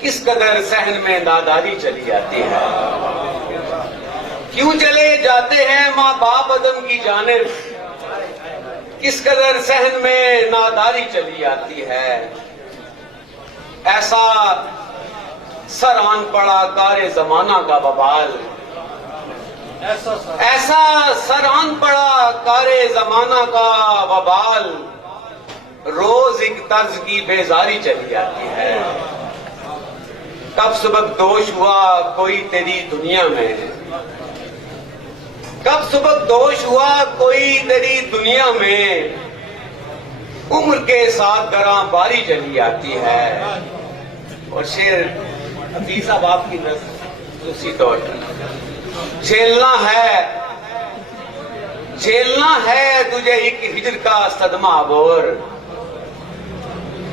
किस कदर सहन में नादारी चली जाती है। क्यों चले जाते हैं माँ बाप अदम की जानिब, किस कदर सहन में नादारी चली आती है। ऐसा सर आन पड़ा कारे जमाना का बवाल, ऐसा सर आन पड़ा कारे जमाना का बवाल, रोज एक तर्ज की बेजारी चली आती है। कब सबक दोष हुआ कोई तेरी दुनिया में, कब सबक दोष हुआ कोई तेरी दुनिया में, उम्र के साथ गरां बारी चली आती है। और शेर हफीज साहब आपकी दूसरी तौर पर, झेलना है तुझे एक हिजर का सदमा बोर,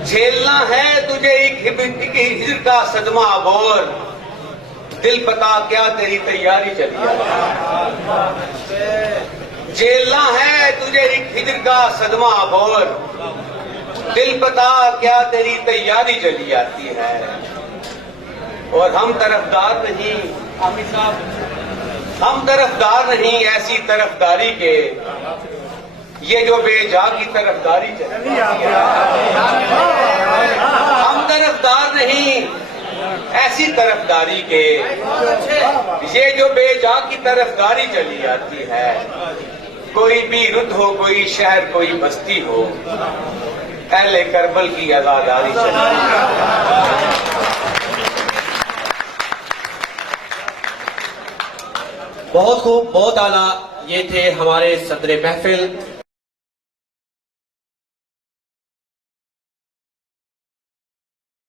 झेलना है तुझे एक हिजर का सदमा बोर, दिल पता क्या तेरी तैयारी चली आती है। झेलना है तुझे एक हिजर का सदमा बोर, दिल पता क्या तेरी तैयारी चली आती है। और हम तरफदार नहीं आमिर साहब, हम तरफदार नहीं ऐसी तरफदारी के, ये जो बेजा की तरफदारी चली आती है। हम तरफदार नहीं ऐसी तरफदारी के, ये जो बेजा की तरफदारी चली आती है। कोई भी रुत हो, कोई शहर, कोई बस्ती हो, अहले करबल की आजादारी चली आती है। बहुत खूब, बहुत आला। ये थे हमारे सदर महफिल